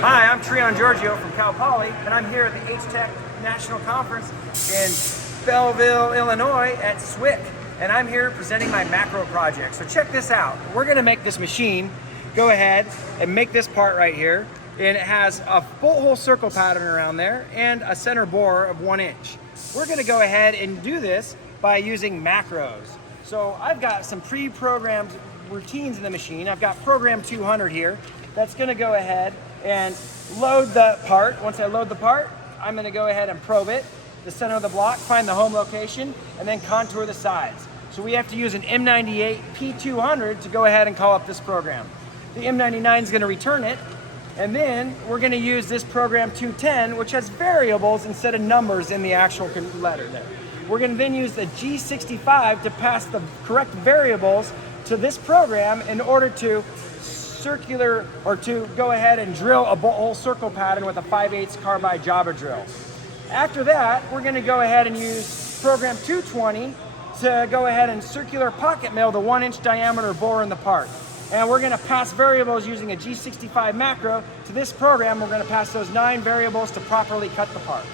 Hi, I'm Treon Giorgio from Cal Poly, and I'm here at the HTEC National Conference in Belleville, Illinois at SWIC, and I'm here presenting my macro project. So check this out. We're going to make this machine go ahead and make this part right here, and it has a bolt hole circle pattern around there and a center bore of 1 inch. We're going to go ahead and do this by using macros. So I've got some pre-programmed routines in the machine. I've got program 200 here. That's going to go ahead and load the part. Once I load the part, I'm going to go ahead and probe it, the center of the block, find the home location, and then contour the sides. So we have to use an M98 P200 to go ahead and call up this program. The M99 is going to return it, and then we're going to use this program 210, which has variables instead of numbers in the actual letter there. We're going to then use the G65 to pass the correct variables to this program in order to go ahead and drill a bolt hole circle pattern with a 5/8 carbide jobber drill. After that, we're going to go ahead and use program 220 to go ahead and circular pocket mill the 1 inch diameter bore in the part. And we're going to pass variables using a G65 macro to this program. We're going to pass those 9 variables to properly cut the part.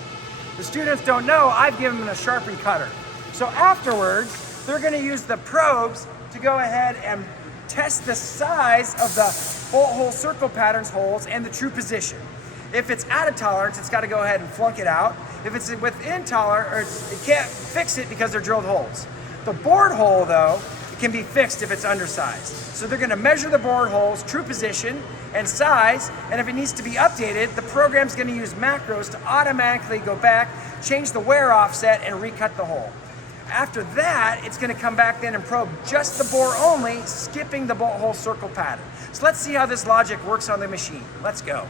The students don't know I've given them a sharpened cutter. So afterwards, they're going to use the probes to go ahead and test the size of the bolt hole circle patterns holes and the true position. If it's out of tolerance, it's got to go ahead and flunk it out. If it's within tolerance, it can't fix it because they're drilled holes. The bored hole, though, it can be fixed if it's undersized. So they're going to measure the bored holes, true position, and size, and if it needs to be updated, the program's going to use macros to automatically go back, change the wear offset, and recut the hole. After that, it's going to come back then and probe just the bore only, skipping the bolt hole circle pattern. So let's see how this logic works on the machine. Let's go.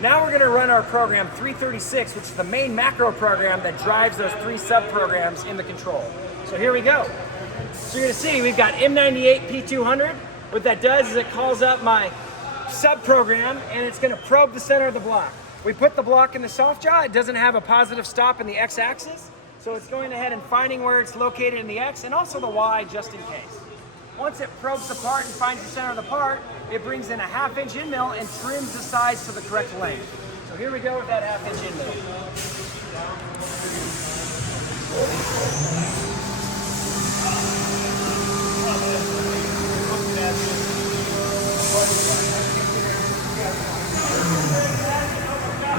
Now we're going to run our program 336, which is the main macro program that drives those 3 sub-programs in the control. So here we go. So you're going to see we've got M98 P200. What that does is it calls up my sub-program, and it's going to probe the center of the block. We put the block in the soft jaw. It doesn't have a positive stop in the x-axis. So it's going ahead and finding where it's located in the X and also the Y just in case. Once it probes the part and finds the center of the part, it brings in a 1/2 inch end mill and trims the sides to the correct length. So here we go with that 1/2 inch end mill.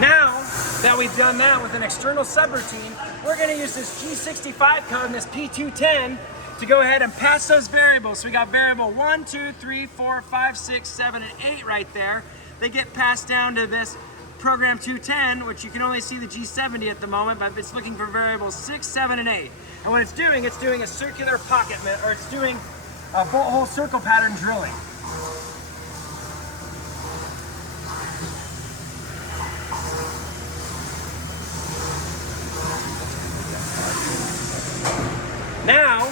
Now that we've done that with an external subroutine, we're going to use this G65 code and this P210 to go ahead and pass those variables. So we got variable 1, 2, 3, 4, 5, 6, 7, and 8 right there. They get passed down to this program 210, which you can only see the G70 at the moment, but it's looking for variables 6, 7, and 8. And what it's doing a circular pocket, or it's doing a bolt hole circle pattern drilling. Now,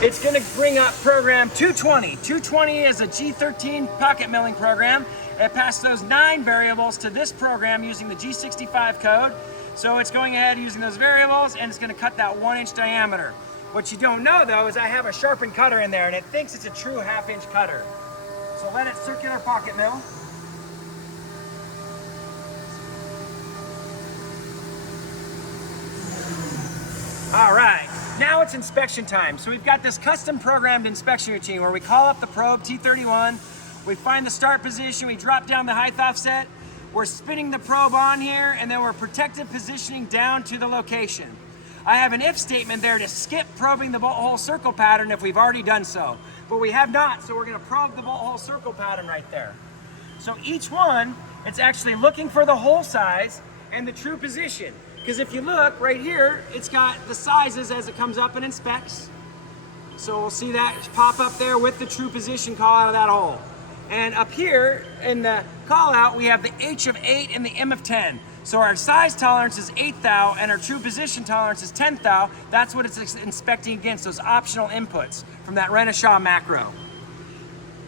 it's going to bring up program 220. 220 is a G13 pocket milling program. It passed those 9 variables to this program using the G65 code. So it's going ahead using those variables, and it's going to cut that 1 inch diameter. What you don't know, though, is I have a sharpened cutter in there, and it thinks it's a true 1/2 inch cutter. So let it circular pocket mill. All right. Now it's inspection time. So we've got this custom programmed inspection routine where we call up the probe T31, we find the start position, we drop down the height offset, we're spinning the probe on here, and then we're protective positioning down to the location. I have an if statement there to skip probing the bolt hole circle pattern if we've already done so, but we have not, so we're going to probe the bolt hole circle pattern right there. So each one, it's actually looking for the hole size and the true position. Because if you look right here, it's got the sizes as it comes up and inspects. So we'll see that pop up there with the true position call out of that hole. And up here in the call out, we have the H of 8 and the M of 10. So our size tolerance is 8 thou and our true position tolerance is 10 thou. That's what it's inspecting against, those optional inputs from that Renishaw macro.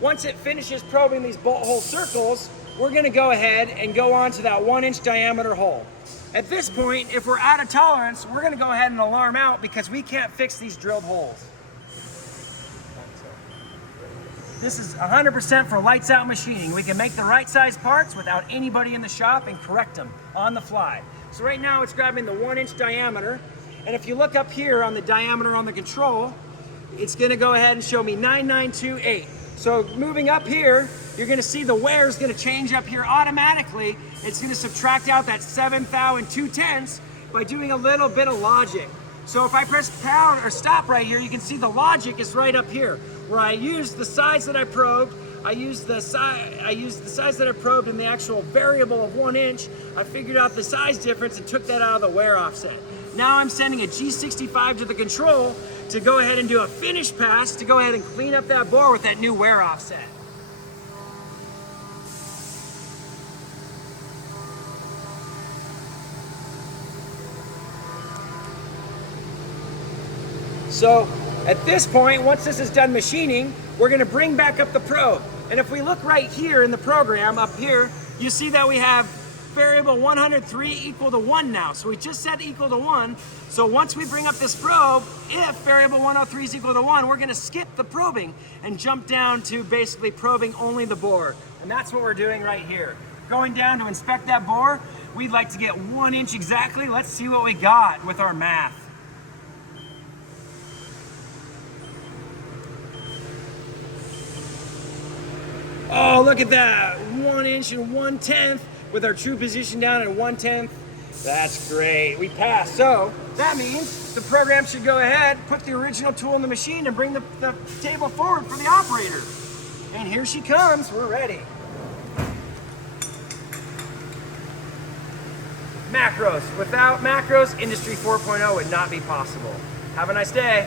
Once it finishes probing these bolt hole circles, we're going to go ahead and go on to that 1 inch diameter hole. At this point, if we're out of tolerance, we're going to go ahead and alarm out because we can't fix these drilled holes. This is 100% for lights out machining. We can make the right size parts without anybody in the shop and correct them on the fly. So right now it's grabbing the 1-inch diameter. And if you look up here on the diameter on the control, it's gonna go ahead and show me 9928. So moving up here, you're gonna see the wear is gonna change up here automatically. It's gonna subtract out that 7 thou and 2/10 by doing a little bit of logic. So if I press pound or stop right here, you can see the logic is right up here, where I used the size that I probed, I used the size that I probed in the actual variable of 1 inch. I figured out the size difference and took that out of the wear offset. Now I'm sending a G65 to the control to go ahead and do a finish pass to go ahead and clean up that bore with that new wear offset. So at this point, once this is done machining, we're gonna bring back up the probe. And if we look right here in the program up here, you see that we have variable 103 equal to 1 now. So we just set equal to 1. So once we bring up this probe, if variable 103 is equal to 1, we're gonna skip the probing and jump down to basically probing only the bore. And that's what we're doing right here. Going down to inspect that bore, we'd like to get 1 inch exactly. Let's see what we got with our math. Oh, look at that, 1 inch and 1/10 with our true position down at 1/10. That's great, we passed. So that means the program should go ahead, put the original tool in the machine and bring the table forward for the operator. And here she comes, we're ready. Macros. Without macros, Industry 4.0 would not be possible. Have a nice day.